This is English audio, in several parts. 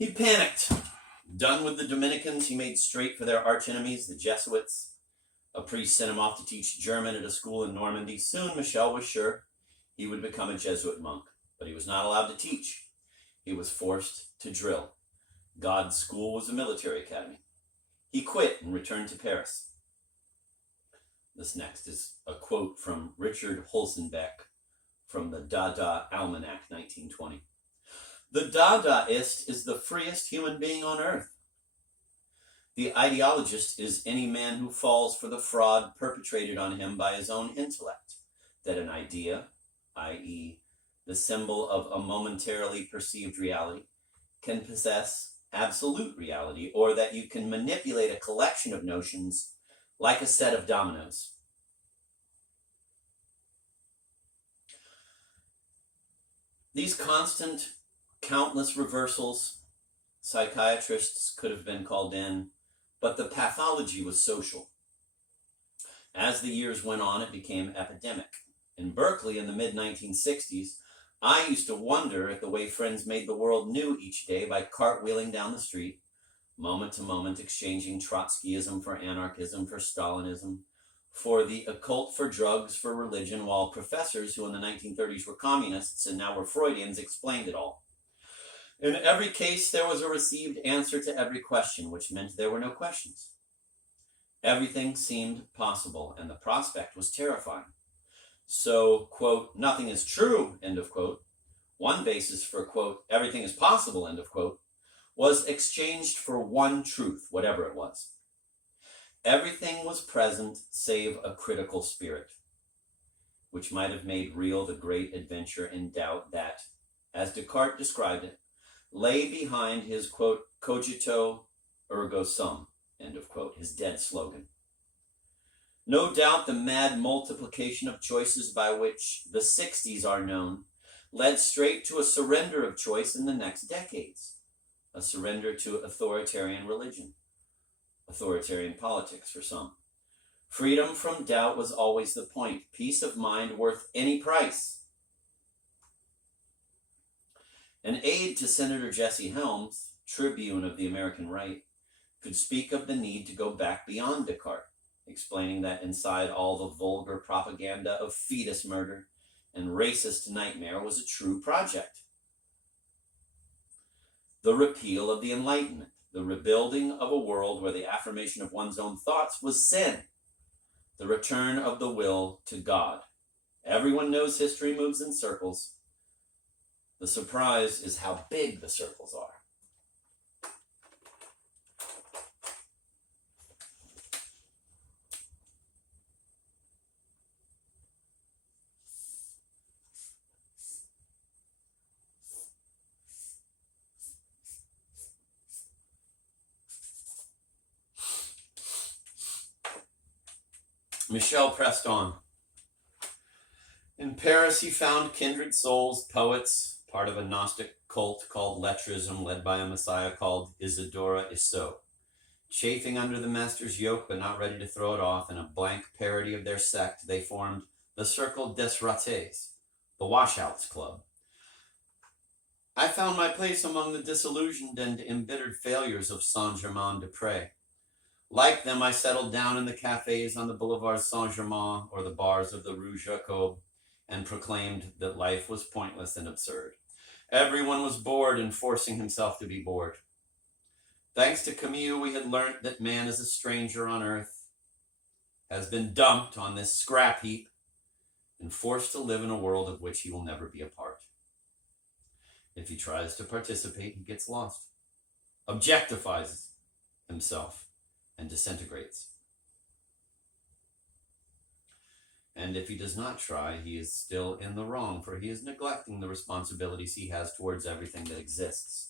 He panicked. Done with the Dominicans, he made straight for their archenemies, the Jesuits. A priest sent him off to teach German at a school in Normandy. Soon, Michel was sure he would become a Jesuit monk, but he was not allowed to teach. He was forced to drill. God's school was a military academy. He quit and returned to Paris. This next is a quote from Richard Holzenbeck from the Dada Almanac, 1920. The Dadaist is the freest human being on earth. The ideologist is any man who falls for the fraud perpetrated on him by his own intellect, that an idea, i.e., the symbol of a momentarily perceived reality, can possess absolute reality, or that you can manipulate a collection of notions like a set of dominoes. These constant, countless reversals, psychiatrists could have been called in, but the pathology was social. As the years went on, it became epidemic. In Berkeley in the mid-1960s, I used to wonder at the way friends made the world new each day by cartwheeling down the street, moment to moment exchanging Trotskyism for anarchism, for Stalinism, for the occult, for drugs, for religion, while professors who in the 1930s were communists and now were Freudians explained it all. In every case, there was a received answer to every question, which meant there were no questions. Everything seemed possible, and the prospect was terrifying. So, quote, nothing is true, end of quote, one basis for, quote, everything is possible, end of quote, was exchanged for one truth, whatever it was. Everything was present save a critical spirit, which might have made real the great adventure in doubt that, as Descartes described it, lay behind his, quote, cogito ergo sum, end of quote, his dead slogan. No doubt the mad multiplication of choices by which the 60s are known led straight to a surrender of choice in the next decades, a surrender to authoritarian religion, authoritarian politics for some. Freedom from doubt was always the point, peace of mind worth any price. An aide to Senator Jesse Helms, tribune of the American right, could speak of the need to go back beyond Descartes, explaining that inside all the vulgar propaganda of fetus murder and racist nightmare was a true project. The repeal of the Enlightenment, the rebuilding of a world where the affirmation of one's own thoughts was sin, the return of the will to God. Everyone knows history moves in circles. The surprise is how big the circles are. Michel pressed on. In Paris, he found kindred souls, poets, part of a Gnostic cult called Lettrism, led by a messiah called Isidora Issot, chafing under the master's yoke but not ready to throw it off. In a blank parody of their sect, they formed the Cercle des Ratés, the Washouts Club. I found my place among the disillusioned and embittered failures of Saint-Germain-des-Prés. Like them, I settled down in the cafes on the Boulevard Saint-Germain or the bars of the Rue Jacob and proclaimed that life was pointless and absurd. Everyone was bored and forcing himself to be bored. Thanks to Camus, we had learnt that man is a stranger on earth, has been dumped on this scrap heap, and forced to live in a world of which he will never be a part. If he tries to participate, he gets lost, objectifies himself, and disintegrates. And if he does not try, he is still in the wrong, for he is neglecting the responsibilities he has towards everything that exists.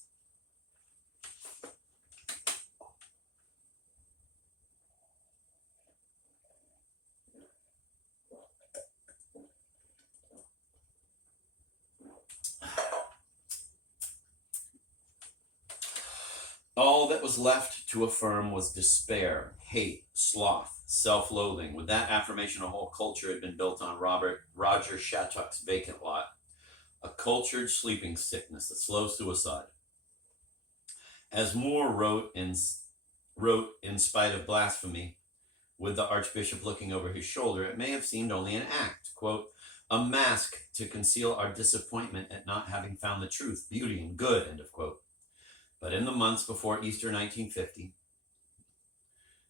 All that was left to affirm was despair, hate, sloth, self-loathing. With that affirmation, a whole culture had been built on Roger Shattuck's vacant lot, a cultured sleeping sickness, a slow suicide. As Moore wrote in spite of blasphemy, with the Archbishop looking over his shoulder, it may have seemed only an act, quote, a mask to conceal our disappointment at not having found the truth, beauty, and good, end of quote. But in the months before Easter 1950,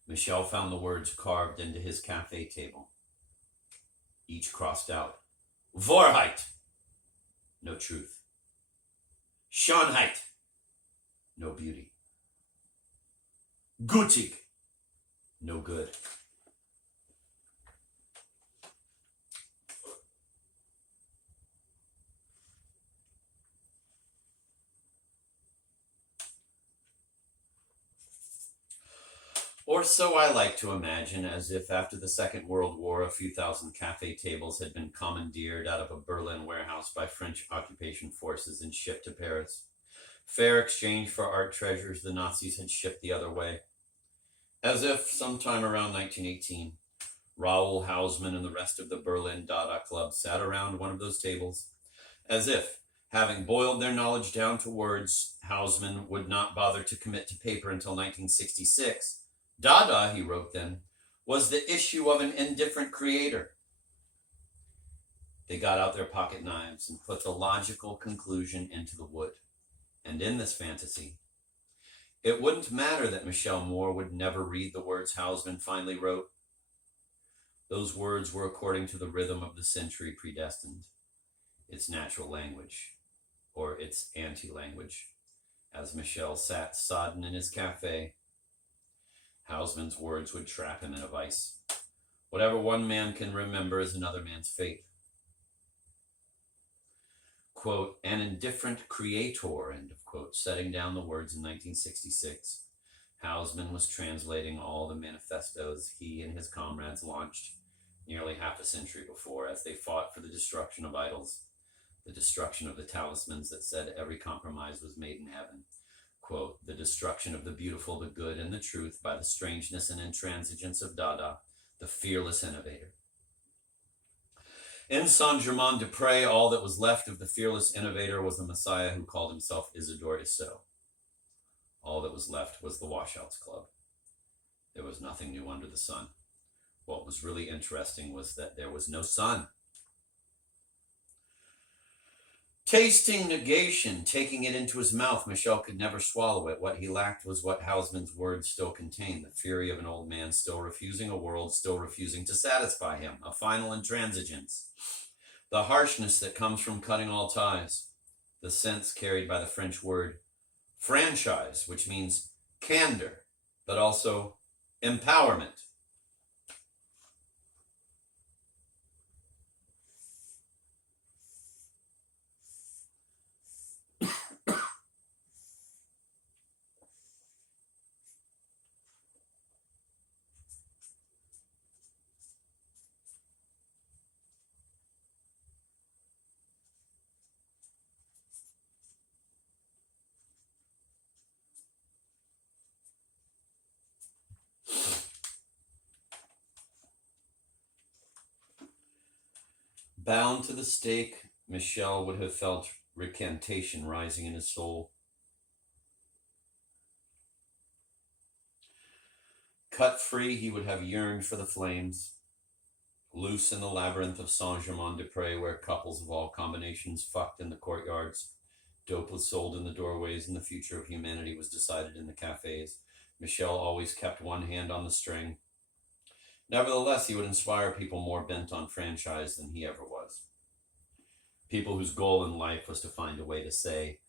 Michel found the words carved into his cafe table. Each crossed out, Wahrheit, no truth. Schönheit, no beauty. Gütig, no good. Or so I like to imagine, as if after the Second World War, a few thousand cafe tables had been commandeered out of a Berlin warehouse by French occupation forces and shipped to Paris. Fair exchange for art treasures the Nazis had shipped the other way. As if, sometime around 1918, Raoul Hausmann and the rest of the Berlin Dada Club sat around one of those tables. As if, having boiled their knowledge down to words, Hausmann would not bother to commit to paper until 1966. Dada, he wrote then, was the issue of an indifferent creator. They got out their pocket knives and put the logical conclusion into the wood. And in this fantasy, it wouldn't matter that Michel Moore would never read the words Hausmann finally wrote. Those words were according to the rhythm of the century predestined, its natural language, or its anti-language. As Michel sat sodden in his cafe, Hausmann's words would trap him in a vice. Whatever one man can remember is another man's fate. Quote, an indifferent creator, end of quote, setting down the words in 1966. Hausmann was translating all the manifestos he and his comrades launched nearly half a century before as they fought for the destruction of idols, the destruction of the talismans that said every compromise was made in heaven. Quote, the destruction of the beautiful, the good, and the truth by the strangeness and intransigence of Dada, the fearless innovator. In Saint-Germain-des-Prés, all that was left of the fearless innovator was the Messiah who called himself Isidore Issou. All that was left was the Washouts Club. There was nothing new under the sun. What was really interesting was that there was no sun. Tasting negation, taking it into his mouth, Michel could never swallow it. What he lacked was what Hausmann's words still contained, the fury of an old man still refusing a world, still refusing to satisfy him, a final intransigence. The harshness that comes from cutting all ties, the sense carried by the French word franchise, which means candor, but also empowerment. Bound to the stake, Michel would have felt recantation rising in his soul. Cut free, he would have yearned for the flames. Loose in the labyrinth of Saint-Germain-des-Prés, where couples of all combinations fucked in the courtyards, dope was sold in the doorways, and the future of humanity was decided in the cafes, Michel always kept one hand on the string. Nevertheless, he would inspire people more bent on franchise than he ever was. People whose goal in life was to find a way to say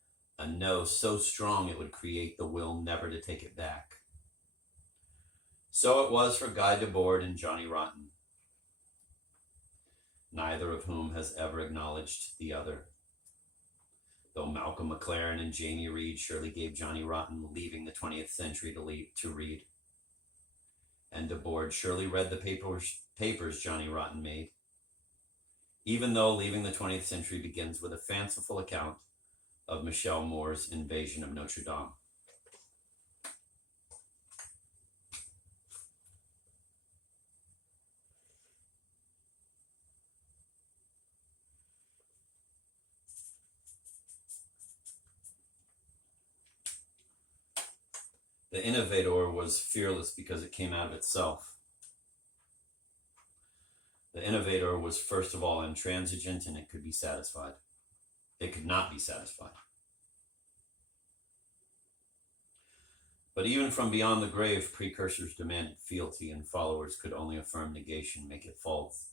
a no so strong it would create the will never to take it back. So it was for Guy Debord and Johnny Rotten, neither of whom has ever acknowledged the other. Though Malcolm McLaren and Jamie Reed surely gave Johnny Rotten leaving the 20th century to read. And Debord surely read the papers Johnny Rotten made, even though Leaving the 20th Century begins with a fanciful account of Michel Moore's invasion of Notre Dame. The innovator was fearless because it came out of itself. The innovator was first of all intransigent, and it could be satisfied. It could not be satisfied. But even from beyond the grave, precursors demanded fealty, and followers could only affirm negation, make it false,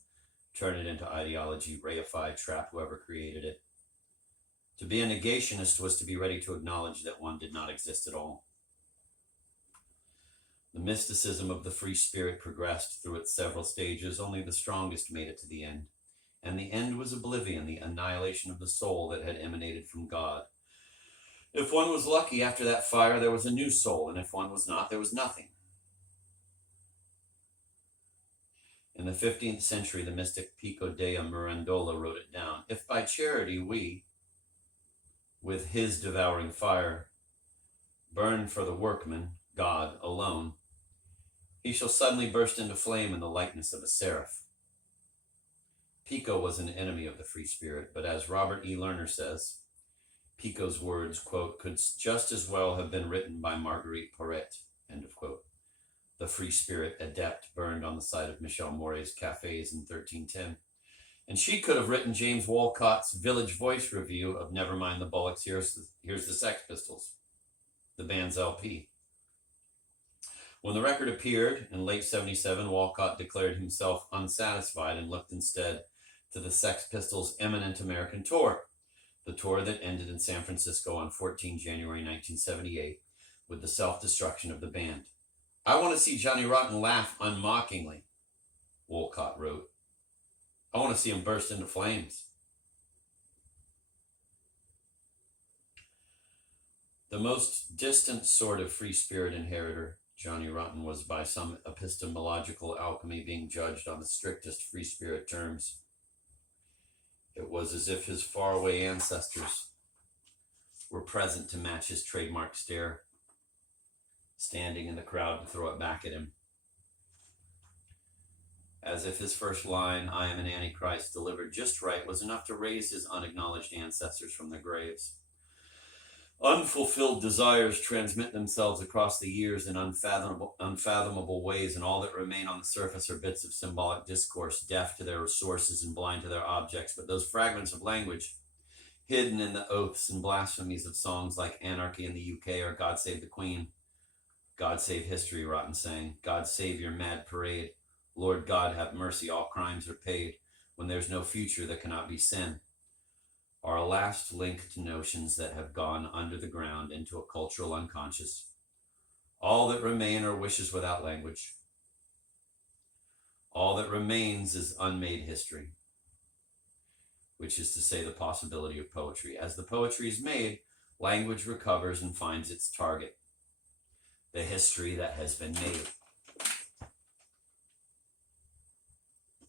turn it into ideology, reify, trap whoever created it. To be a negationist was to be ready to acknowledge that one did not exist at all. The mysticism of the free spirit progressed through its several stages. Only the strongest made it to the end. And the end was oblivion, the annihilation of the soul that had emanated from God. If one was lucky after that fire, there was a new soul, and if one was not, there was nothing. In the 15th century, the mystic Pico dea Mirandola wrote it down. If by charity we, with his devouring fire, burn for the workman, God alone, he shall suddenly burst into flame in the likeness of a seraph. Pico was an enemy of the free spirit, but as Robert E. Lerner says, Pico's words, quote, could just as well have been written by Marguerite Porete, end of quote. The free spirit adept burned on the site of Michel Mouret's cafes in 1310. And she could have written James Wolcott's Village Voice review of Nevermind the Bollocks, Here's the Sex Pistols, the band's LP. When the record appeared in late 77, Wolcott declared himself unsatisfied and looked instead to the Sex Pistols' eminent American tour, the tour that ended in San Francisco on 14 January 1978 with the self-destruction of the band. I want to see Johnny Rotten laugh unmockingly, Wolcott wrote. I want to see him burst into flames. The most distant sort of free spirit inheritor, Johnny Rotten, was by some epistemological alchemy being judged on the strictest free spirit terms. It was as if his faraway ancestors were present to match his trademark stare, standing in the crowd to throw it back at him. As if his first line, I am an Antichrist, delivered just right, was enough to raise his unacknowledged ancestors from their graves. Unfulfilled desires transmit themselves across the years in unfathomable ways, and all that remain on the surface are bits of symbolic discourse, deaf to their sources and blind to their objects. But those fragments of language, hidden in the oaths and blasphemies of songs like Anarchy in the UK or God Save the Queen, God Save History, Rotten sang, God save your mad parade, Lord God have mercy, all crimes are paid, when there's no future that cannot be sin, are a last link to notions that have gone under the ground into a cultural unconscious. All that remain are wishes without language. All that remains is unmade history, which is to say the possibility of poetry. As the poetry is made, language recovers and finds its target, the history that has been made.